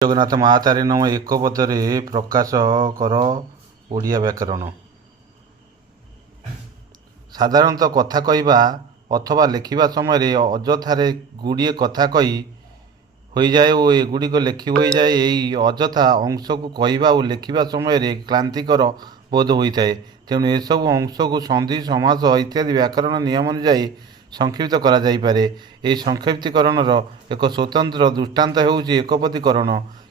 ଜଗନ୍ନାଥ ମହାତାରିଣୀ ଏକ ପଦରେ ପ୍ରକାଶ କର ଓଡ଼ିଆ ବ୍ୟାକରଣ। ସାଧାରଣତଃ କଥା କହିବା ଅଥବା ଲେଖିବା ସମୟରେ ଅଯଥାରେ ଗୁଡ଼ିଏ କଥା କହି ହୋଇଯାଏ ଓ ଏଗୁଡ଼ିକ ଲେଖି ହୋଇଯାଏ। ଏହି ଅଯଥା ଅଂଶକୁ କହିବା ଓ ଲେଖିବା ସମୟରେ କ୍ଳାନ୍ତିକର ବୋଧ ହୋଇଥାଏ। ତେଣୁ ଏସବୁ ଅଂଶକୁ ସନ୍ଧି ସମାସ ଇତ୍ୟାଦି ବ୍ୟାକରଣ ନିୟମ ଅନୁଯାୟୀ ସଂକ୍ଷିପ୍ତ କରାଯାଇପାରେ। ଏହି ସଂକ୍ଷିପ୍ତୀକରଣର ଏକ ସ୍ୱତନ୍ତ୍ର ଦୃଷ୍ଟାନ୍ତ ହେଉଛି ଏକପଦୀକରଣ।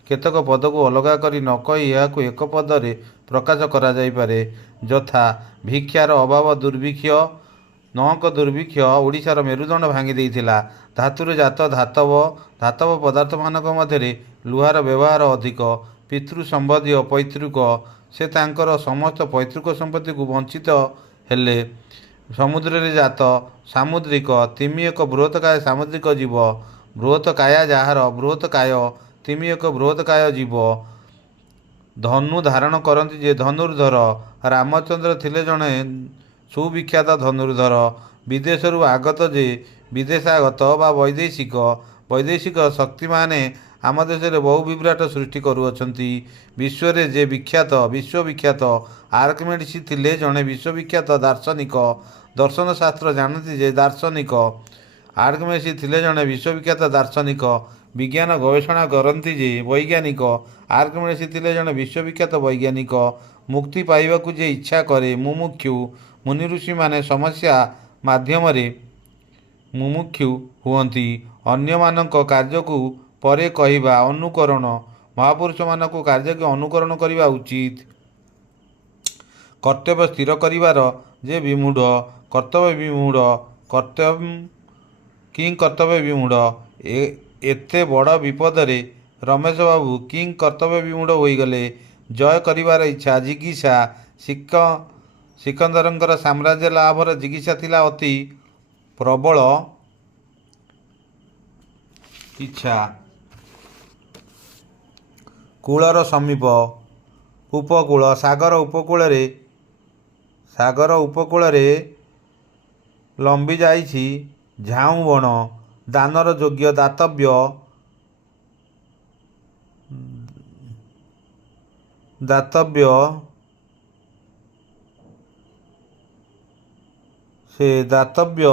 କେତେକ ପଦକୁ ଅଲଗା କରି ନ କହି ଏହାକୁ ଏକ ପଦରେ ପ୍ରକାଶ କରାଯାଇପାରେ। ଯଥା ଭିକ୍ଷାର ଅଭାବ ଦୁର୍ଭିକ୍ଷ, ନଅଙ୍କ ଦୁର୍ଭିକ୍ଷ ଓଡ଼ିଶାର ମେରୁଦଣ୍ଡ ଭାଙ୍ଗି ଦେଇଥିଲା। ଧାତୁରେ ଜାତ ଧାତବ, ଧାତବ ପଦାର୍ଥମାନଙ୍କ ମଧ୍ୟରେ ଲୁହାର ବ୍ୟବହାର ଅଧିକ। ପିତୃ ସମ୍ବନ୍ଧୀୟ ପୈତୃକ, ସେ ତାଙ୍କର ସମସ୍ତ ପୈତୃକ ସମ୍ପତ୍ତିକୁ ବଞ୍ଚିତ ହେଲେ। ସମୁଦ୍ରରେ ଜାତ, ସାମୁଦ୍ରିକ, ତିମି ଏକ ବୃହତ୍ତକାୟ ସାମୁଦ୍ରିକ ଜୀବ। ବୃହତ୍ତକାୟା ଯାହାର, ବୃହତ୍ତକାୟ, ତିମି ଏକ ବୃହତ୍ତକାୟ ଜୀବ। ଧନୁ ଧାରଣ କରନ୍ତି ଯେ ଧନୁର୍ଦ୍ଧର। ରାମଚନ୍ଦ୍ର ଥିଲେ ଜଣେ ସୁବିଖ୍ୟାତ ଧନୁର୍ଦ୍ଧର। ବିଦେଶରୁ ଆଗତ ଯେ ବିଦେଶାଗତ ବା ବୈଦେଶିକ। ବୈଦେଶିକ ଶକ୍ତିମାନେ ଆମ ଦେଶରେ ବହୁ ବିଭ୍ରାଟ ସୃଷ୍ଟି କରୁଅଛନ୍ତି। ବିଶ୍ୱରେ ଯେ ବିଖ୍ୟାତ, ବିଶ୍ୱବିଖ୍ୟାତ ଆର୍କିମେଡ଼ିସ୍ ଥିଲେ ଜଣେ ବିଶ୍ୱବିଖ୍ୟାତ ଦାର୍ଶନିକ। ଦର୍ଶନଶାସ୍ତ୍ର ଜାଣନ୍ତି ଯେ ଦାର୍ଶନିକ। ଆର୍କିମେଡ଼ିସ୍ ଥିଲେ ଜଣେ ବିଶ୍ୱବିଖ୍ୟାତ ଦାର୍ଶନିକ। ବିଜ୍ଞାନ ଗବେଷଣା କରନ୍ତି ଯେ ବୈଜ୍ଞାନିକ। ଆର୍କିମେଡ଼ିସ୍ ଥିଲେ ଜଣେ ବିଶ୍ୱବିଖ୍ୟାତ ବୈଜ୍ଞାନିକ। ମୁକ୍ତି ପାଇବାକୁ ଯେ ଇଚ୍ଛା କରେ ମୁମୁକ୍ଷୁ। ମୁନିଋଷିମାନେ ସମସ୍ୟା ମାଧ୍ୟମରେ ମୁମୁକ୍ଷୁ ହୁଅନ୍ତି। ଅନ୍ୟମାନଙ୍କ କାର୍ଯ୍ୟକୁ ପରେ କହିବା ଅନୁକରଣ। ମହାପୁରୁଷମାନଙ୍କ କାର୍ଯ୍ୟକୁ ଅନୁକରଣ କରିବା ଉଚିତ। କର୍ତ୍ତବ୍ୟ ସ୍ଥିର କରିବାର ଯେ ବିମୂଢ଼, କର୍ତ୍ତବ୍ୟ ବିମୂଢ଼, କିଂ କର୍ତ୍ତବ୍ୟ ବିମୂଢ଼। ଏତେ ବଡ଼ ବିପଦରେ ରମେଶବାବୁ କିଂ କର୍ତ୍ତବ୍ୟ ବିମୂଢ଼ ହୋଇଗଲେ। ଜୟ କରିବାର ଇଚ୍ଛା, ଜିଗୀଷା। ସିକନ୍ଦରଙ୍କର ସାମ୍ରାଜ୍ୟ ଲାଭର ଜିଗୀଷା ଥିଲା ଅତି ପ୍ରବଳ ଇଚ୍ଛା। କୂଳର ସମୀପ, ଉପକୂଳ, ସାଗର ଉପକୂଳରେ ଲମ୍ବି ଯାଇଛି ଝାଉଁ ବଣ। ଦାନର ଯୋଗ୍ୟ, ଦାତବ୍ୟ ସେ ଦାତବ୍ୟ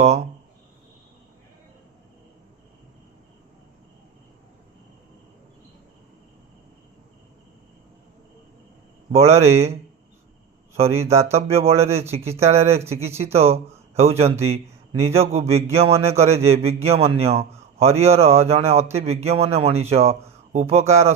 ବଳରେ ଚିକିତ୍ସାଳୟରେ ଚିକିତ୍ସିତ ହେଉଛନ୍ତି। ନିଜକୁ ବିଜ୍ଞ ମନେ କରେ ଯେ ବିଜ୍ଞମନ୍ୟ। ହରିହର ଜଣେ ଅତି ବିଜ୍ଞମନ୍ୟ ମଣିଷ। ଉପକାର